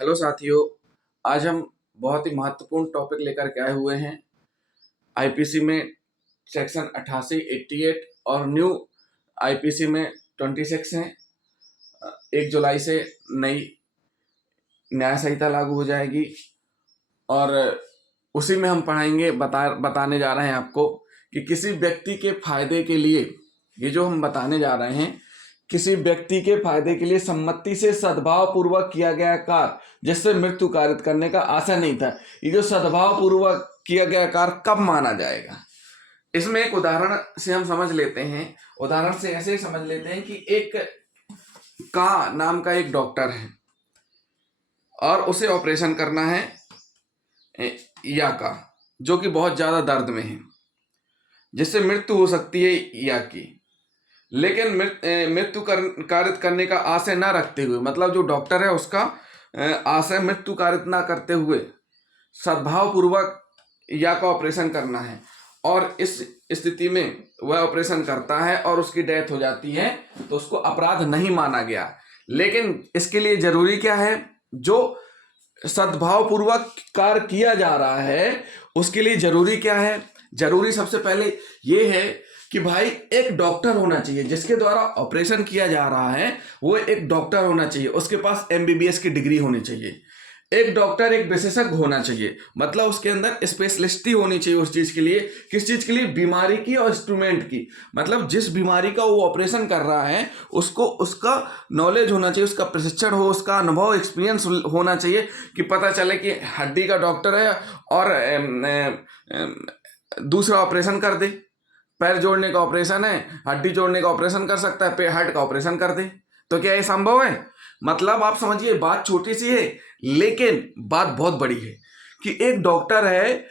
Hello साथियों। आज हम बहुत ही महत्वपूर्ण टॉपिक लेकर के आए हुए हैं। आईपीसी में सेक्शन 88, 88 और न्यू आईपीसी में 26 हैं। 1 जुलाई से नई न्याय संहिता लागू हो जाएगी और उसी में हम पढ़ाएंगे बताने जा रहे हैं आपको कि किसी व्यक्ति के फायदे के लिए, ये जो हम बताने जा रहे हैं, किसी व्यक्ति के फायदे के लिए सम्मति से सद्भाव पूर्वक किया गया कार्य जिससे मृत्यु कारित करने का आशय नहीं था, ये जो सद्भाव पूर्वक किया गया कार्य कब माना जाएगा, इसमें एक उदाहरण से हम समझ लेते हैं। उदाहरण से ऐसे समझ लेते हैं कि एक का नाम का एक डॉक्टर है और उसे ऑपरेशन करना है या का, जो कि बहुत ज्यादा दर्द में है, जिससे मृत्यु हो सकती है या की। लेकिन मृत्यु कारित करने का आशय ना रखते हुए, मतलब जो डॉक्टर है उसका आशय मृत्यु कारित ना करते हुए सद्भाव पूर्वक या का ऑपरेशन करना है और इस स्थिति में वह ऑपरेशन करता है और उसकी डेथ हो जाती है, तो उसको अपराध नहीं माना गया। लेकिन इसके लिए जरूरी क्या है, जो सद्भाव पूर्वक कार्य किया जा रहा है उसके लिए जरूरी क्या है, जरूरी सबसे पहले ये है कि भाई एक डॉक्टर होना चाहिए जिसके द्वारा ऑपरेशन किया जा रहा है, वो एक डॉक्टर होना चाहिए, उसके पास एमबीबीएस की डिग्री होनी चाहिए। एक डॉक्टर एक विशेषज्ञ होना चाहिए, मतलब उसके अंदर स्पेशलिस्टी होनी चाहिए उस चीज के लिए। किस चीज के लिए? बीमारी की और इंस्ट्रूमेंट की। मतलब जिस बीमारी का वो ऑपरेशन कर रहा है उसको उसका नॉलेज होना चाहिए, उसका प्रशिक्षण हो, उसका अनुभव एक्सपीरियंस होना चाहिए कि पता चले कि हड्डी का डॉक्टर है और दूसरा ऑपरेशन कर दे। पैर जोड़ने का ऑपरेशन है, हड्डी जोड़ने का ऑपरेशन कर सकता है, हार्ट का ऑपरेशन कर दे। तो क्या ये संभव है? मतलब आप समझिए, बात छोटी सी है लेकिन बात बहुत बड़ी है कि एक डॉक्टर है,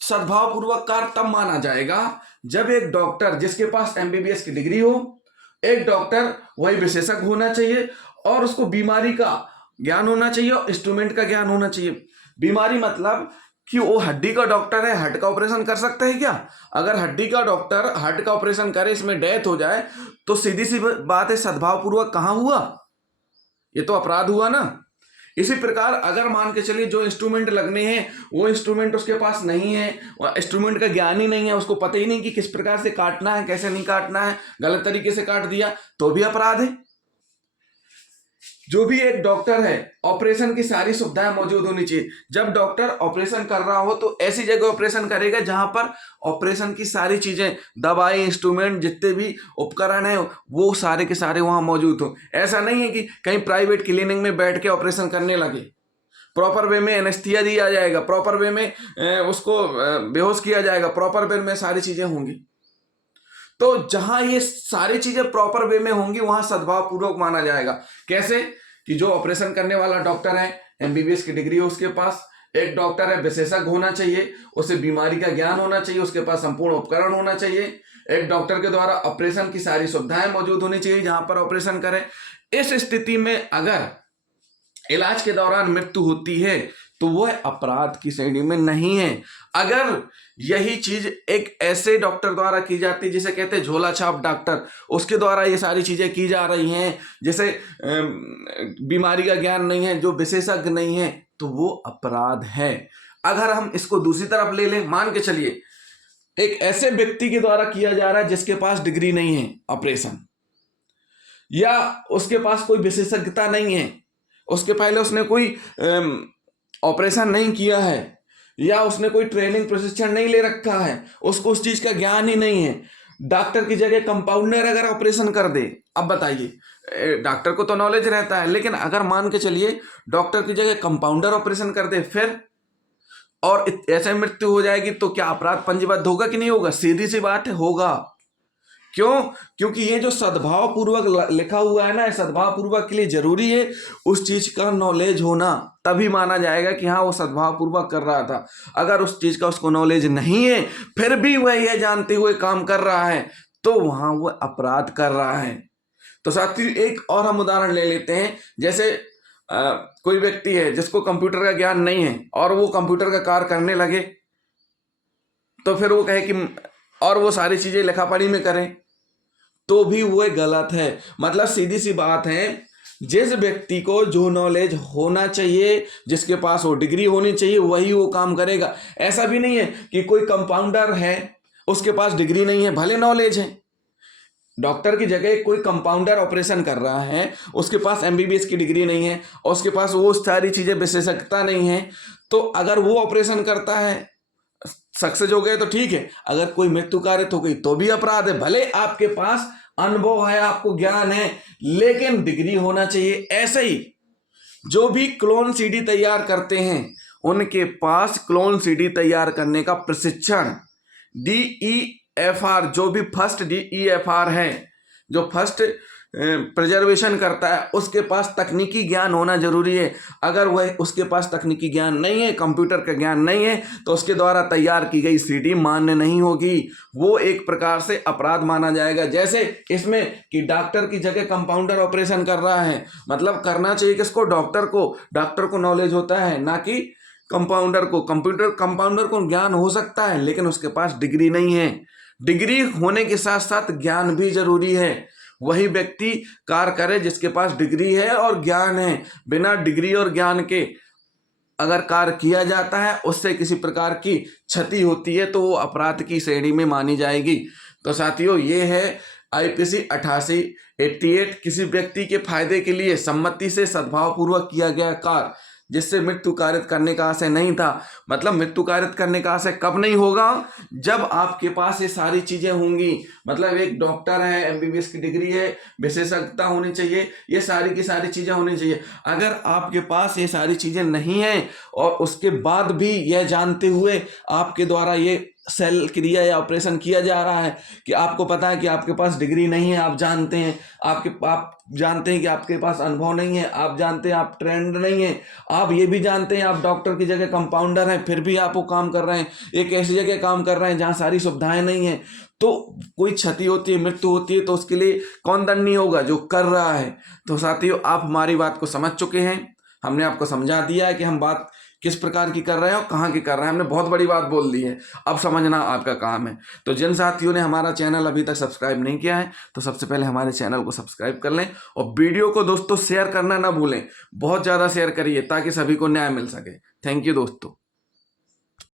सद्भाव पूर्वक कार्य तब माना जाएगा जब एक डॉक्टर जिसके पास एमबीबीएस की डिग्री हो, एक डॉक्टर वही विशेषज्ञ होना चाहिए और उसको बीमारी का ज्ञान होना चाहिए और इंस्ट्रूमेंट का ज्ञान होना चाहिए। बीमारी मतलब कि वो हड्डी का डॉक्टर है, हार्ट का ऑपरेशन कर सकता है क्या? अगर हड्डी का डॉक्टर हार्ट का ऑपरेशन करे, इसमें डेथ हो जाए, तो सीधी सी बात है, सद्भाव पूर्वक कहां हुआ? ये तो अपराध हुआ ना। इसी प्रकार अगर मान के चलिए जो इंस्ट्रूमेंट लगने हैं वो इंस्ट्रूमेंट उसके पास नहीं है, इंस्ट्रूमेंट का ज्ञान ही नहीं है, उसको पता ही नहीं कि किस प्रकार से काटना है, कैसे नहीं काटना है, गलत तरीके से काट दिया तो भी अपराध है। जो भी एक डॉक्टर है, ऑपरेशन की सारी सुविधाएं मौजूद होनी चाहिए। जब डॉक्टर ऑपरेशन कर रहा हो तो ऐसी जगह ऑपरेशन करेगा जहां पर ऑपरेशन की सारी चीजें, दवाई, इंस्ट्रूमेंट, जितने भी उपकरण है वो सारे के सारे वहां मौजूद हो। ऐसा नहीं है कि कहीं प्राइवेट क्लिनिक में बैठ के ऑपरेशन करने लगे। प्रॉपर वे में एनेस्थीसिया दिया जाएगा, प्रॉपर वे में उसको बेहोश किया जाएगा, प्रॉपर वे में सारी चीजें होंगी। तो जहां ये सारी चीजें प्रॉपर वे में होंगी वहां सद्भाव पूर्वक माना जाएगा। कैसे? कि जो ऑपरेशन करने वाला डॉक्टर है, एमबीबीएस की डिग्री हो उसके पास, एक डॉक्टर है विशेषज्ञ होना चाहिए, उसे बीमारी का ज्ञान होना चाहिए, उसके पास संपूर्ण उपकरण होना चाहिए, एक डॉक्टर के द्वारा ऑपरेशन की सारी सुविधाएं मौजूद होनी चाहिए जहां पर ऑपरेशन करें। इस स्थिति में अगर इलाज के दौरान मृत्यु होती है तो वह अपराध की श्रेणी में नहीं है। अगर यही चीज एक ऐसे डॉक्टर द्वारा की जाती है जिसे कहते हैं झोला छाप डॉक्टर, उसके द्वारा ये सारी चीजें की जा रही हैं, जैसे बीमारी का ज्ञान नहीं है, जो विशेषज्ञ नहीं है, तो वो अपराध है। अगर हम इसको दूसरी तरफ ले लें, मान के चलिए एक ऐसे व्यक्ति के द्वारा किया जा रहा है जिसके पास डिग्री नहीं है ऑपरेशन, या उसके पास कोई विशेषज्ञता नहीं है, उसके पहले उसने कोई ऑपरेशन नहीं किया है, या उसने कोई ट्रेनिंग प्रशिक्षण नहीं ले रखा है, उसको उस चीज का ज्ञान ही नहीं है, डॉक्टर की जगह कंपाउंडर अगर ऑपरेशन कर दे, अब बताइए, डॉक्टर को तो नॉलेज रहता है, लेकिन अगर मान के चलिए डॉक्टर की जगह कंपाउंडर ऑपरेशन कर दे फिर, और ऐसे मृत्यु हो जाएगी, तो क्या अपराध पंजीबद्ध होगा कि नहीं होगा? सीधी सी बात है, होगा। क्यों? क्योंकि ये जो सद्भाव पूर्वक लिखा हुआ है ना, सद्भाव पूर्वक के लिए जरूरी है उस चीज का नॉलेज होना, तभी माना जाएगा कि हाँ वो सद्भाव पूर्वक कर रहा था। अगर उस चीज का उसको नॉलेज नहीं है फिर भी वह यह जानते हुए काम कर रहा है तो वहां वह अपराध कर रहा है। तो साथी एक और हम उदाहरण ले लेते हैं। जैसे कोई व्यक्ति है जिसको कंप्यूटर का ज्ञान नहीं है और वो कंप्यूटर का कार्य करने लगे, तो फिर वो कहे कि, और वो सारी चीजें लिखा पढ़ी में करें, तो भी वो गलत है। मतलब सीधी सी बात है, जिस व्यक्ति को जो नॉलेज होना चाहिए, जिसके पास वो डिग्री होनी चाहिए, वही वो काम करेगा। ऐसा भी नहीं है कि कोई कंपाउंडर है उसके पास डिग्री नहीं है, भले नॉलेज है। डॉक्टर की जगह कोई कंपाउंडर ऑपरेशन कर रहा है, उसके पास एमबीबीएस की डिग्री नहीं है और उसके पास वो सारी चीज़ें विशेषज्ञता नहीं है, तो अगर वो ऑपरेशन करता है, सक्सेस हो गए तो ठीक है, अगर कोई मृत्यु कारित हो गई तो भी अपराध है। भले आपके पास अनुभव है, आपको ज्ञान है, लेकिन डिग्री होना चाहिए। ऐसे ही जो भी क्लोन सीडी तैयार करते हैं, उनके पास क्लोन सीडी तैयार करने का प्रशिक्षण DEFR, जो भी फर्स्ट DEFR है, जो फर्स्ट प्रिजर्वेशन करता है, उसके पास तकनीकी ज्ञान होना जरूरी है। अगर वह उसके पास तकनीकी ज्ञान नहीं है, कंप्यूटर का ज्ञान नहीं है, तो उसके द्वारा तैयार की गई सीडी मान्य नहीं होगी, वो एक प्रकार से अपराध माना जाएगा। जैसे इसमें कि डॉक्टर की जगह कंपाउंडर ऑपरेशन कर रहा है, मतलब करना चाहिए किसको? डॉक्टर को नॉलेज होता है, ना कि कंपाउंडर को। कंपाउंडर को ज्ञान हो सकता है, लेकिन उसके पास डिग्री नहीं है। डिग्री होने के साथ साथ ज्ञान भी जरूरी है। वही व्यक्ति कार्य करे जिसके पास डिग्री है और ज्ञान है। बिना डिग्री और ज्ञान के अगर कार्य किया जाता है, उससे किसी प्रकार की क्षति होती है, तो वो अपराध की श्रेणी में मानी जाएगी। तो साथियों, ये है IPC 88 किसी व्यक्ति के फायदे के लिए सम्मति से सद्भावपूर्वक किया गया कार्य, जिससे मृत्यु कारित करने का आशय नहीं था। मतलब मृत्यु कारित करने का आशय कब नहीं होगा? जब आपके पास ये सारी चीजें होंगी। मतलब एक डॉक्टर है, MBBS की डिग्री है, विशेषज्ञता होनी चाहिए, ये सारी की सारी चीजें होनी चाहिए। अगर आपके पास ये सारी चीजें नहीं हैं और उसके बाद भी यह जानते हुए आपके द्वारा ये सेल क्रिया या ऑपरेशन किया जा रहा है, कि आपको पता है कि आपके पास डिग्री नहीं है, आप जानते हैं कि आपके पास अनुभव नहीं है, आप जानते हैं आप ट्रेंड नहीं है, आप ये भी जानते हैं आप डॉक्टर की जगह कंपाउंडर हैं, फिर भी आप वो काम कर रहे हैं, एक ऐसी जगह काम कर रहे हैं जहाँ सारी सुविधाएं नहीं है, तो कोई क्षति होती है, मृत्यु होती है, तो उसके लिए कौन दंडनीय होगा? जो कर रहा है। तो साथियों, आप हमारी बात को समझ चुके हैं, हमने आपको समझा दिया है कि हम बात किस प्रकार की कर रहे हैं और कहाँ की कर रहे हैं। हमने बहुत बड़ी बात बोल दी है, अब समझना आपका काम है। तो जिन साथियों ने हमारा चैनल अभी तक सब्सक्राइब नहीं किया है, तो सबसे पहले हमारे चैनल को सब्सक्राइब कर लें और वीडियो को दोस्तों शेयर करना ना भूलें, बहुत ज़्यादा शेयर करिए ताकि सभी को न्याय मिल सके। थैंक यू दोस्तों।